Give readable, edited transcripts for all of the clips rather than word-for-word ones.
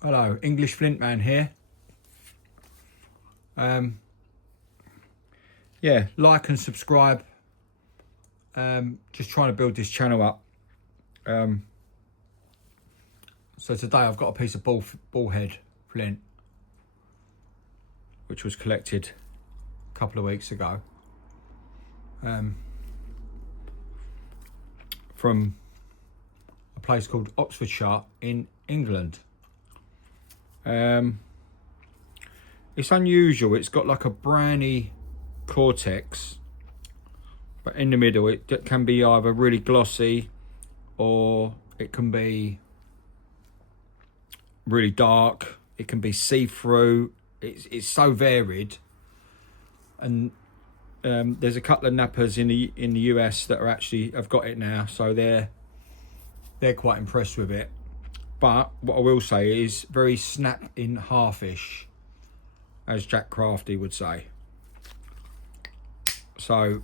Hello, English Flint man here. Yeah, like and subscribe. Just trying to build this channel up. So today I've got a piece of bullhead flint, which was collected a couple of weeks ago from a place called Oxfordshire in England. It's unusual. It's got like a browny cortex, but in the middle it can be either really glossy or it can be really dark. It can be see-through. It's so varied, and there's a couple of nappers in the US that have got it now, so they're quite impressed with it. But what I will say is very snap in half-ish, as Jack Crafty would say. So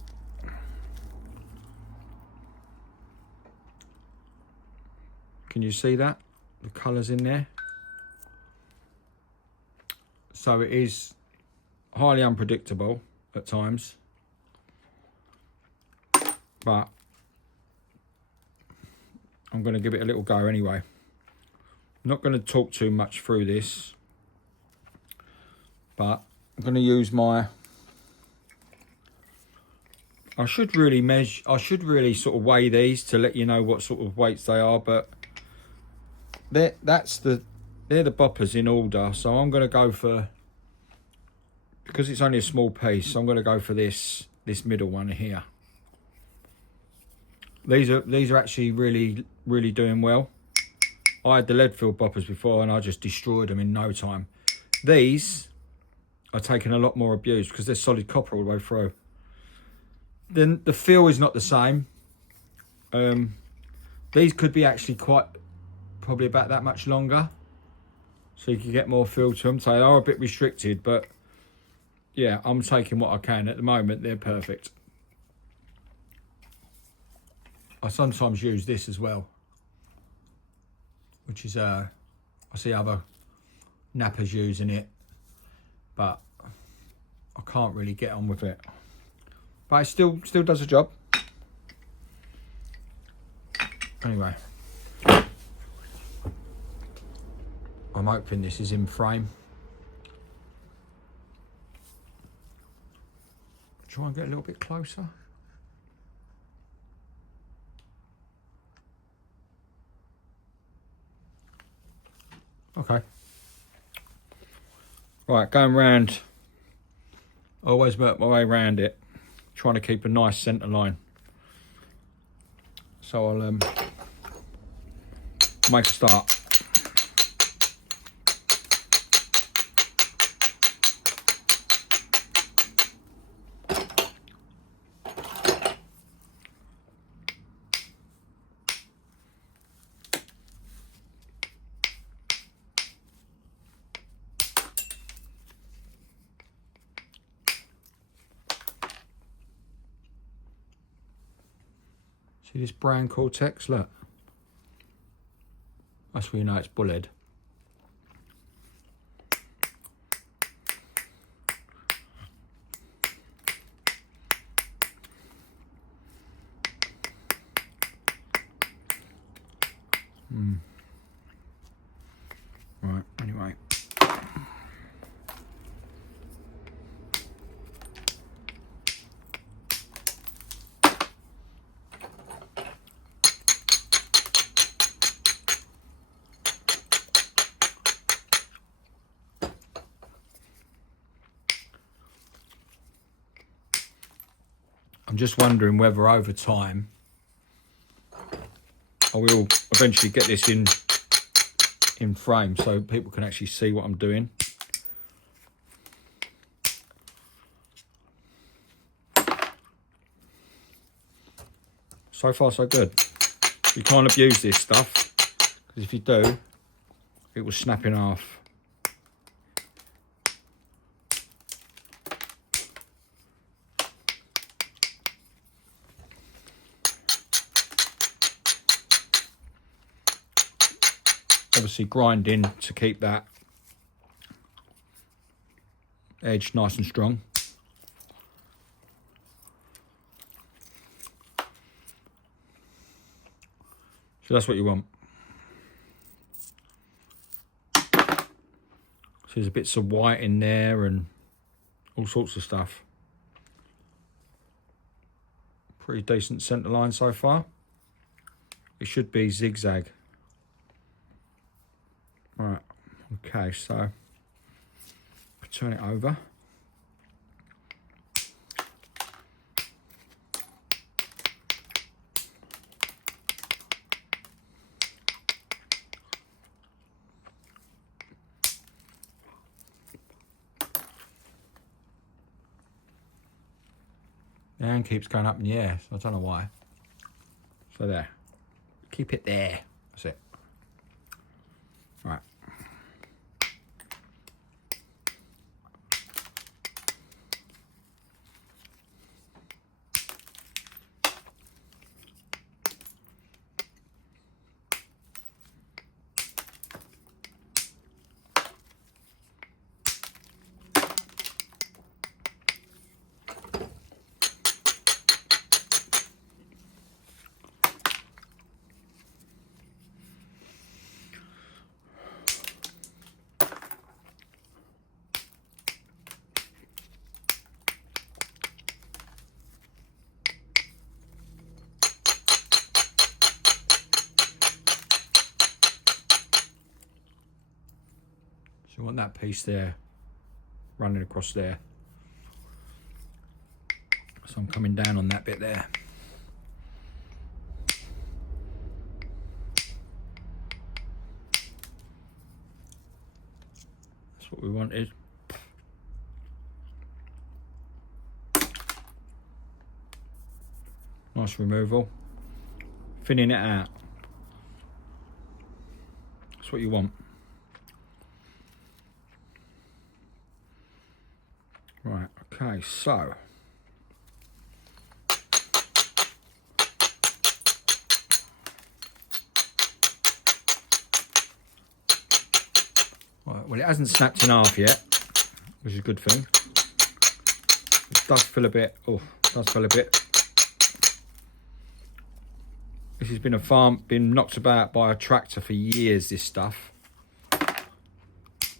can you see that? The colours in there. So it is highly unpredictable at times, but I'm going to give it a little go anyway. I'm not going to talk too much through this, but I'm going to use my... I should really sort of weigh these to let you know what sort of weights they are, but they're the boppers in order. So I'm going to go for, because it's only a small piece, I'm going to go for this middle one here. These are actually really doing well. I had the lead filled boppers before and I just destroyed them in no time. These are taking a lot more abuse because they're solid copper all the way through. Then the feel is not the same. These could be actually probably about that much longer, so you can get more feel to them. So they are a bit restricted, but yeah, I'm taking what I can. At the moment, they're perfect. I sometimes use this as well, which is I see other nappers using it, but I can't really get on with it. But it still does the job. Anyway, I'm hoping this is in frame. Try and get a little bit closer. Okay. Right, going round. I always work my way around it, trying to keep a nice centre line. So I'll make a start. See this brown cortex, look. That's where you know it's bullhead. Right, anyway. I'm just wondering whether over time I will eventually get this in frame so people can actually see what I'm doing. So far so good. You can't abuse this stuff, because if you do, it will snap in half. obviously grinding to keep that edge nice and strong. So that's what you want. So there's bits of white in there and all sorts of stuff. Pretty decent centre line so far. It should be zigzag. Right, okay, so turn it over. The hand keeps going up in the air, so I don't know why. So there. Keep it there. That's it. Right. So you want that piece there running across there. So I'm coming down on that bit there. That's what we wanted. Nice removal. Thinning it out. That's what you want. Right, okay, so right, well, it hasn't snapped in half yet, which is a good thing. It does feel a bit, This has been a farm, been knocked about by a tractor for years, this stuff.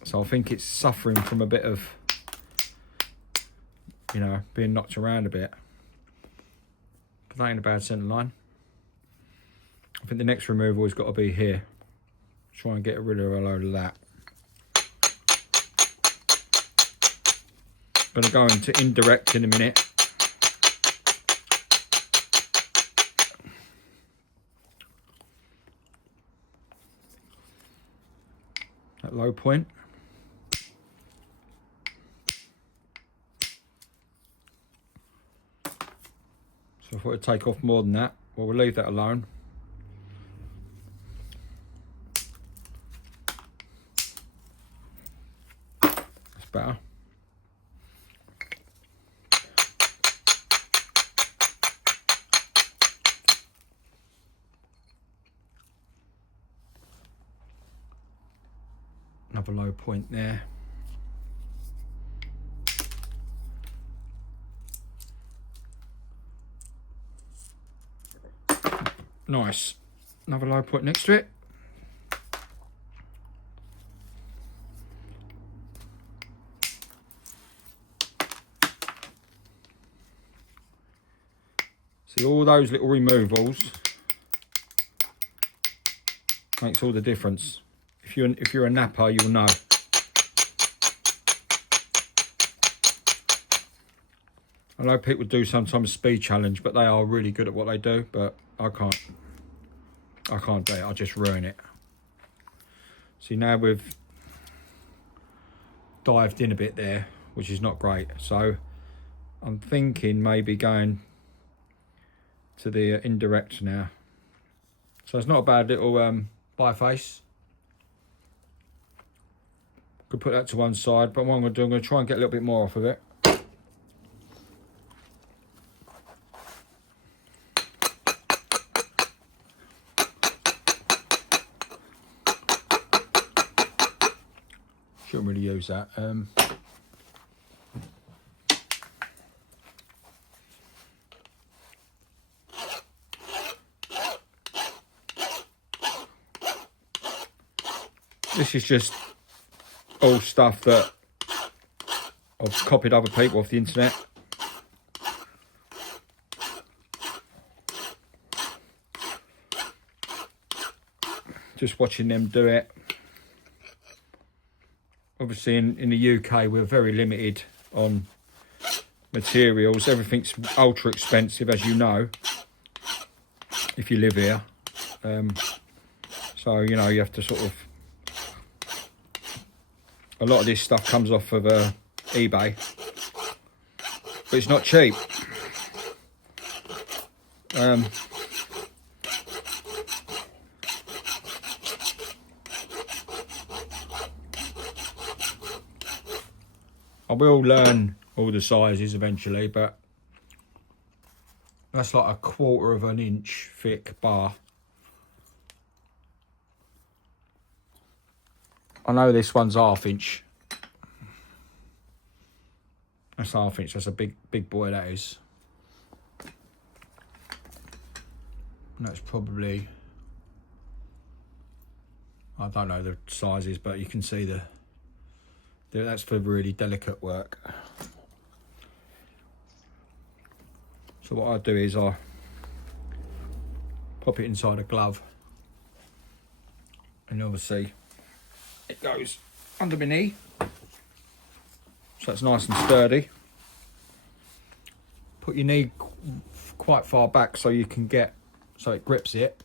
So I think it's suffering from a bit of, you know, being knocked around a bit. But that ain't a bad centre line. I think the next removal has got to be here. Try and get rid of a load of that. I'm going to go into indirect in a minute. That low point. So if I were to take off more than that, well, we'll leave that alone. That's better. Another low point there. Nice. Another low point next to it. See, all those little removals makes all the difference. If you're a napper, you'll know. I know people do sometimes speed challenge, but they are really good at what they do, but I can't do it, I just ruin it. See, now we've dived in a bit there, which is not great. So I'm thinking maybe going to the indirect now. So it's not a bad little biface. Could put that to one side, but what I'm going to do, I'm going to try and get a little bit more off of it. Shouldn't really use that. This is just all stuff that I've copied other people off the internet. Just watching them do it. Obviously in the UK we're very limited on materials. Everything's ultra expensive, as you know, if you live here. So, you know, you have to sort of... A lot of this stuff comes off of eBay. But it's not cheap. I will learn all the sizes eventually, but that's like a 1/4 of an inch thick bar. I know this one's 1/2 inch. That's 1/2 inch. That's a big boy, that is. And that's probably, I don't know the sizes, but you can see that's for really delicate work. So what I do is I pop it inside a glove, and obviously it goes under my knee, so it's nice and sturdy. Put your knee quite far back so you can get, so it grips it,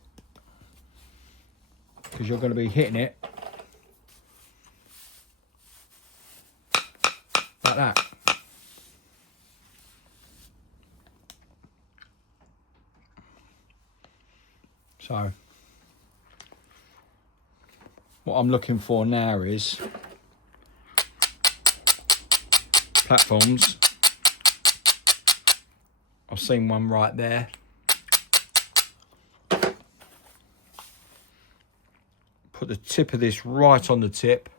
because you're going to be hitting it like that. So what I'm looking for now is platforms. I've seen one right there. Put the tip of this right on the tip.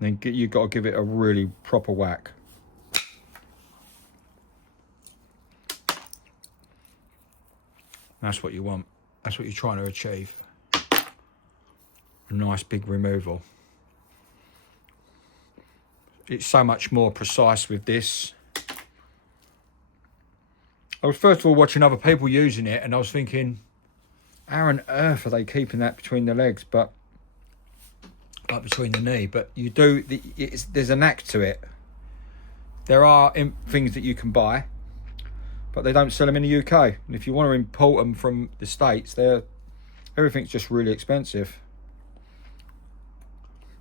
Then you've got to give it a really proper whack. That's what you want. That's what you're trying to achieve. A nice big removal. It's so much more precise with this. I was first of all watching other people using it, and I was thinking, how on earth are they keeping that between the legs, but like between the knee? But you do, there's a knack to it. There are things that you can buy, but they don't sell them in the UK. And if you want to import them from the States, everything's just really expensive.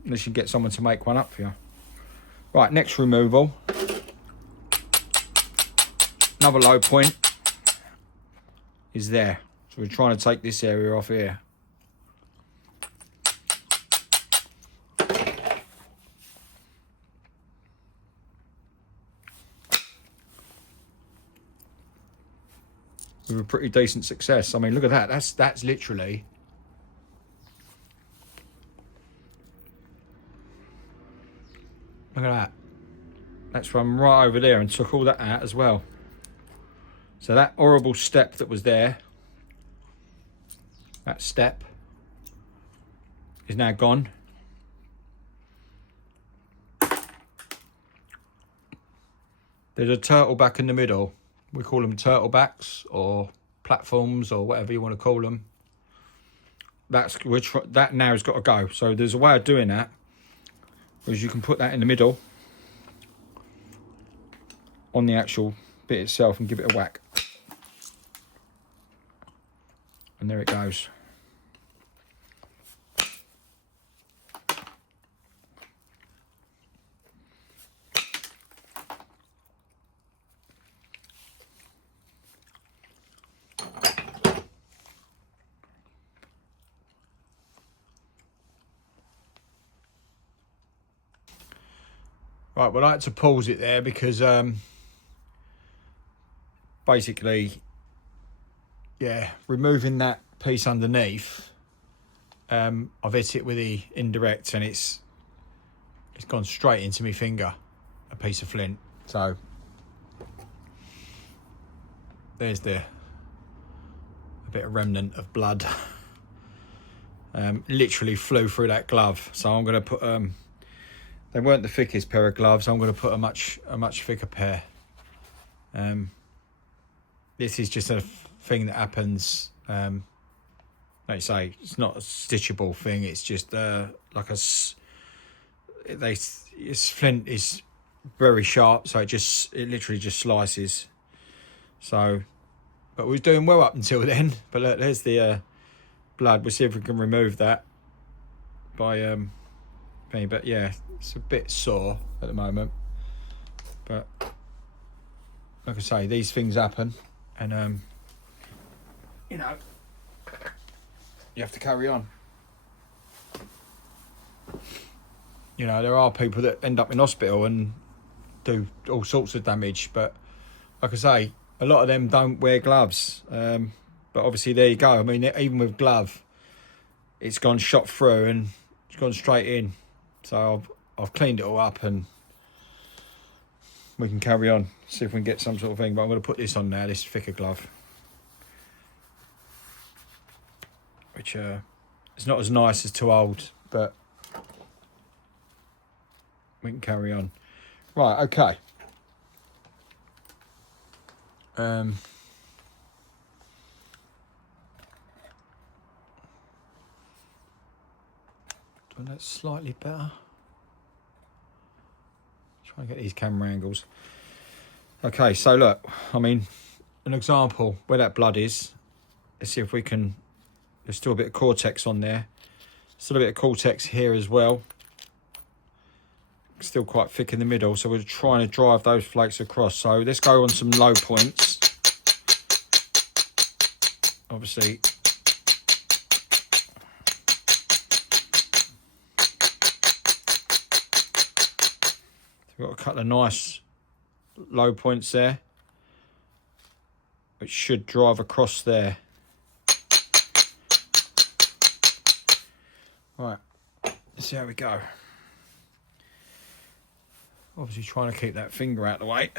Unless you get someone to make one up for you. Right, next removal. Another low point is there. So we're trying to take this area off here. With a pretty decent success. I mean, look at that. That's literally... Look at that. That's from right over there, and took all that out as well. So that horrible step that was there, that step is now gone. There's a turtle back in the middle. We call them turtle backs or platforms or whatever you want to call them. That now has got to go. So there's a way of doing that, is you can put that in the middle on the actual bit itself and give it a whack. And there it goes. Right, we'd like to pause it there because basically, yeah, removing that piece underneath I've hit it with the indirect and it's gone straight into my finger, a piece of flint. So there's a bit of remnant of blood. Literally flew through that glove. So I'm going to put they weren't the thickest pair of gloves. I'm going to put a much thicker pair. This is just a thing that happens. Like you say, it's not a stitchable thing. It's just like its flint is very sharp, so it literally just slices. So, but we was doing well up until then. But look, there's the blood. We'll see if we can remove that by but yeah, it's a bit sore at the moment. But like I say, these things happen, and you know, you have to carry on. You know, there are people that end up in hospital and do all sorts of damage, but like I say, a lot of them don't wear gloves. But obviously, there you go. I mean, even with glove, it's gone shot through and it's gone straight in. So I've cleaned it all up and we can carry on, see if we can get some sort of thing. But I'm going to put this on now, this thicker glove, which is not as nice as too old, but we can carry on. Right, okay. Doing that slightly better. Try and get these camera angles. Okay, so look, I mean, an example where that blood is. Let's see if we can. There's still a bit of cortex on there. Still a bit of cortex here as well. Still quite thick in the middle, so we're trying to drive those flakes across. So let's go on some low points. Obviously, we've got a couple of nice low points there, which should drive across there. Right, let's see how we go. Obviously trying to keep that finger out of the way.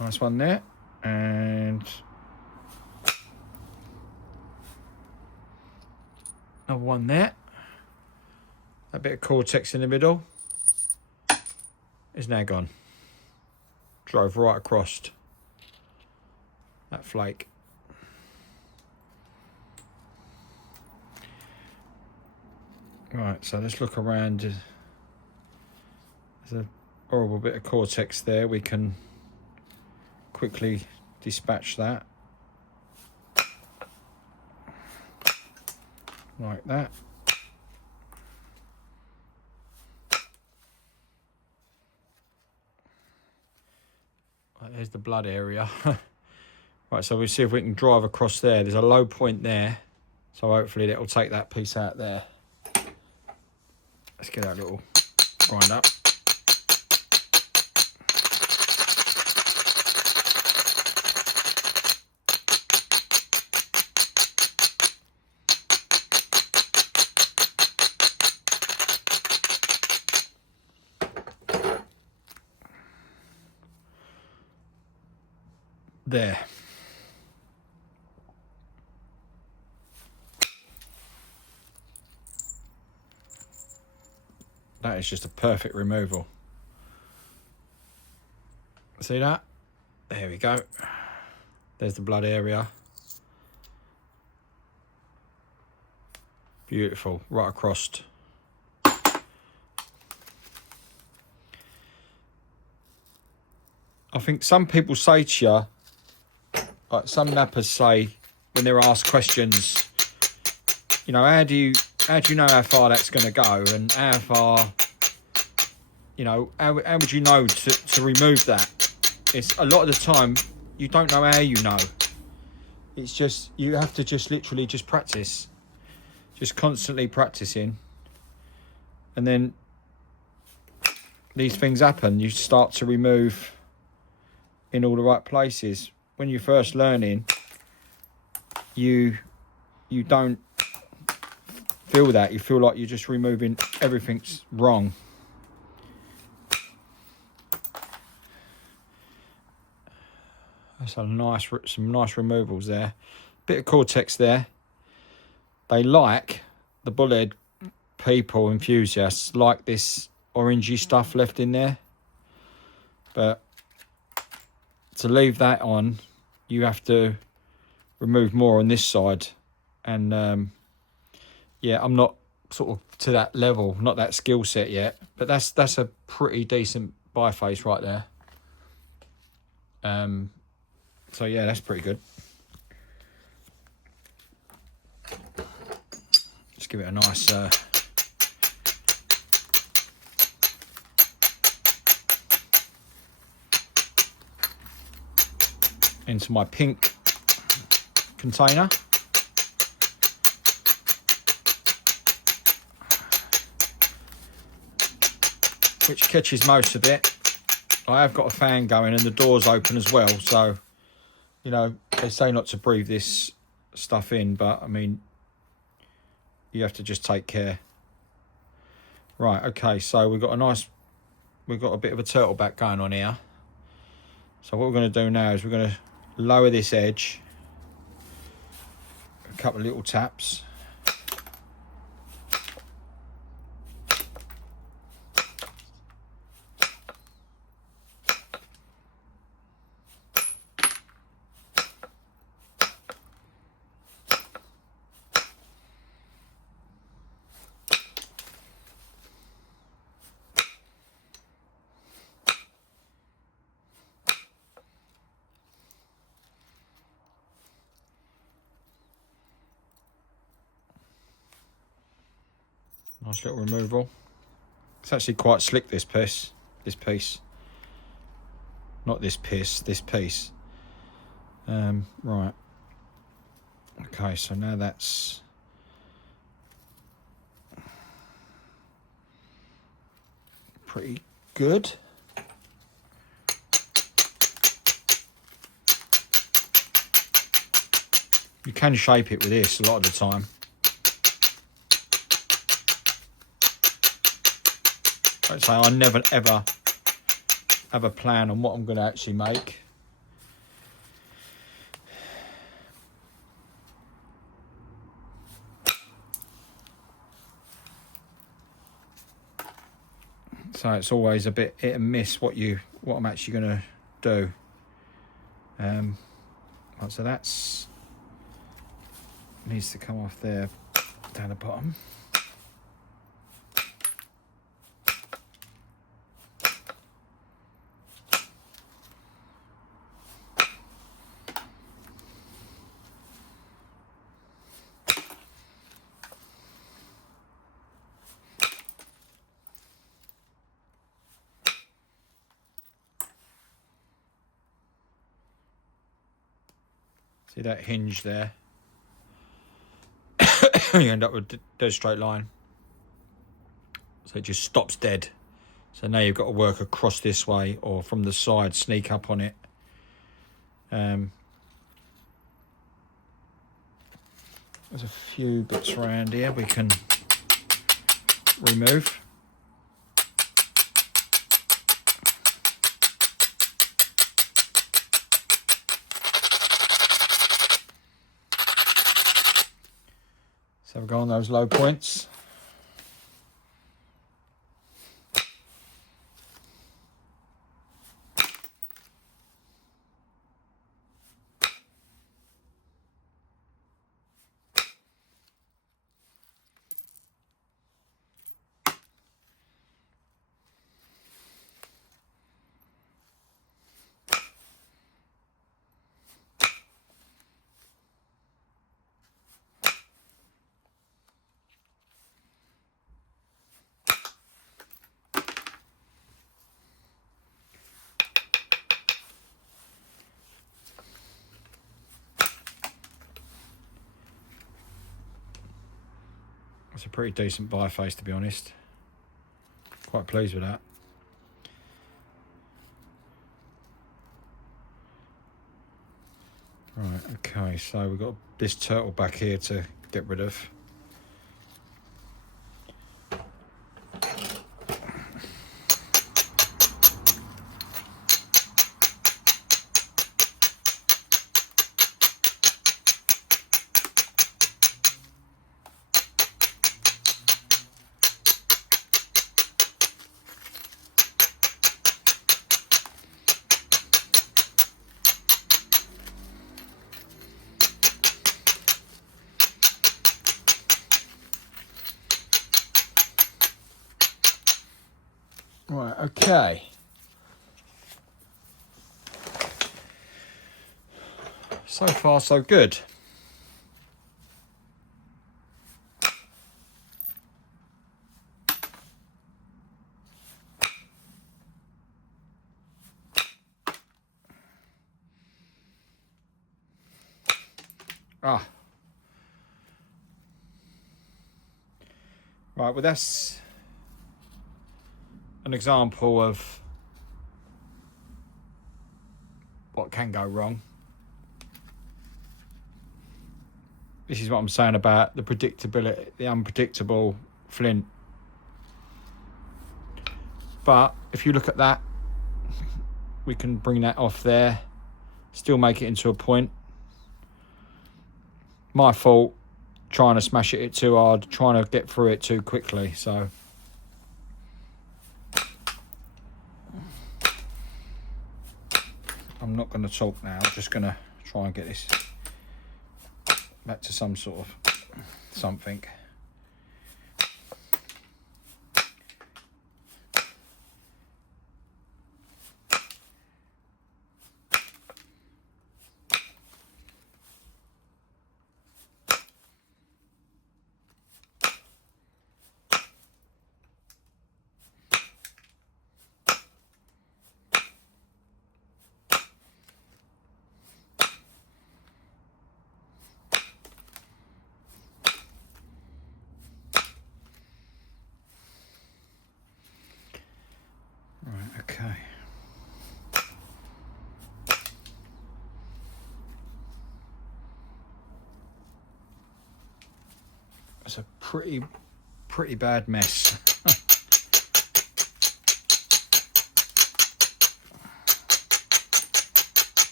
Nice one there. And another one there. A bit of cortex in the middle is now gone. Drove right across that flake. Right, so let's look around. There's a horrible bit of cortex there. We can quickly dispatch that. Like that. Right, there's the blood area. Right, so we'll see if we can drive across there. There's a low point there, so hopefully that'll take that piece out there. Let's get that little grind up. There. That is just a perfect removal. See that? There we go. There's the blood area. Beautiful, right across. I think some people say to you, like some nappers say when they're asked questions, you know, how do you know how far that's going to go, and how far, you know, how would you know to remove that? It's a lot of the time you don't know how you know. It's just, you have to just literally just practice, just constantly practicing, and then these things happen. You start to remove in all the right places. When you're first learning, you don't feel that. You feel like you're just removing everything's wrong. That's some nice removals there. Bit of cortex there. They like, the bullhead people, enthusiasts, like this orangey stuff left in there. But to leave that on, you have to remove more on this side. And yeah, I'm not sort of to that level, not that skill set yet. But that's a pretty decent biface right there. So yeah, that's pretty good. Just give it a nice into my pink container. Which catches most of it. I have got a fan going and the door's open as well, so you know, they say not to breathe this stuff in, but I mean, you have to just take care. Right, okay, so we've got a bit of a turtleback going on here. So what we're going to do now is we're going to lower this edge, a couple of little taps. Nice little removal. It's actually quite slick, this piece. Not this piece, this piece. Right. Okay, so now that's pretty good. You can shape it with this a lot of the time. Like I say, I never ever have a plan on what I'm going to actually make. So it's always a bit hit and miss what I'm actually going to do. So that's needs to come off there down the bottom. See that hinge there? You end up with a dead straight line. So it just stops dead. So now you've got to work across this way or from the side, sneak up on it. There's a few bits around here we can remove. So we'll go on those low points. That's a pretty decent biface, to be honest. Quite pleased with that. Right, okay, so we've got this turtle back here to get rid of. Right, okay. So far, so good. Ah. Right, well that's an example of what can go wrong. This is what I'm saying about the predictability, the unpredictable Flint. But if you look at that, we can bring that off there, still make it into a point. My fault, trying to smash it too hard, trying to get through it too quickly, so. I'm not going to talk now, I'm just going to try and get this back to some sort of something. Right, okay. It's a pretty bad mess.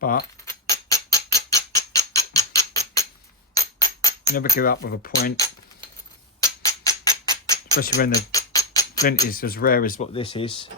But never give up with a point, especially when the Flint is as rare as what this is.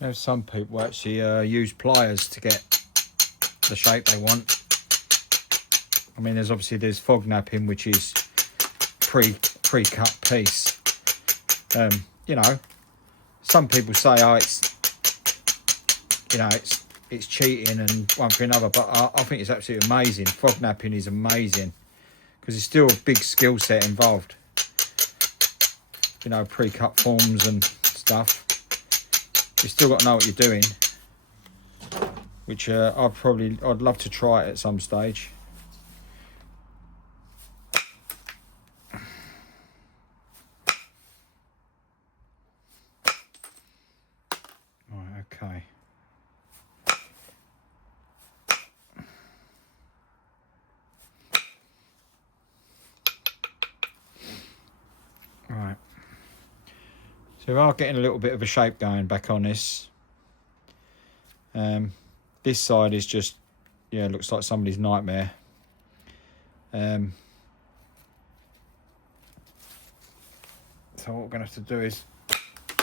There's some people actually use pliers to get the shape they want. I mean, there's fog napping, which is pre-cut piece. You know, some people say, oh, it's cheating and one for another, but I think it's absolutely amazing. Fog napping is amazing because there's still a big skill set involved. You know, pre-cut forms and stuff. You still got to know what you're doing, which I'd love to try it at some stage. Right, okay. Right. So we are getting a little bit of a shape going back on this. This side is just, yeah, looks like somebody's nightmare. So what we're going to have to do is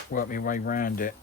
work my way around it.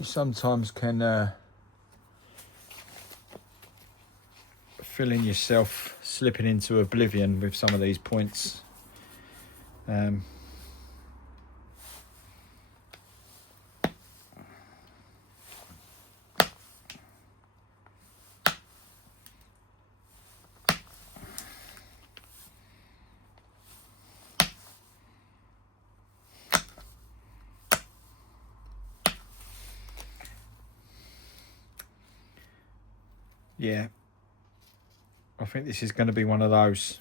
You sometimes can feeling yourself slipping into oblivion with some of these points. Yeah, I think this is going to be one of those.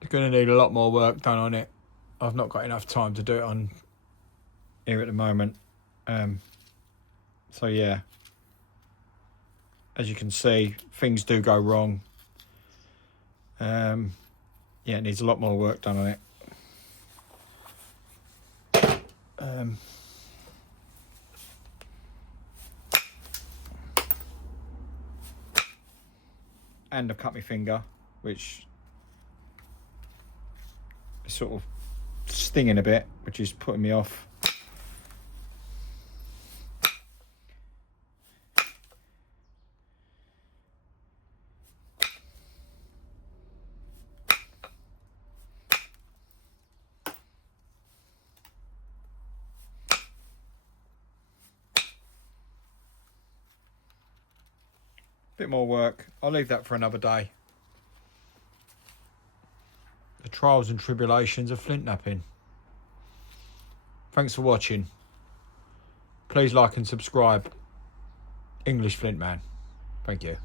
You're going to need a lot more work done on it. I've not got enough time to do it on here at the moment. So yeah, as you can see, things do go wrong. Yeah, it needs a lot more work done on it. And I've cut my finger, which is sort of stinging a bit, which is putting me off. Bit more work. I'll leave that for another day. The trials and tribulations of flint knapping. Thanks for watching. Please like and subscribe. English Flint Man. Thank you.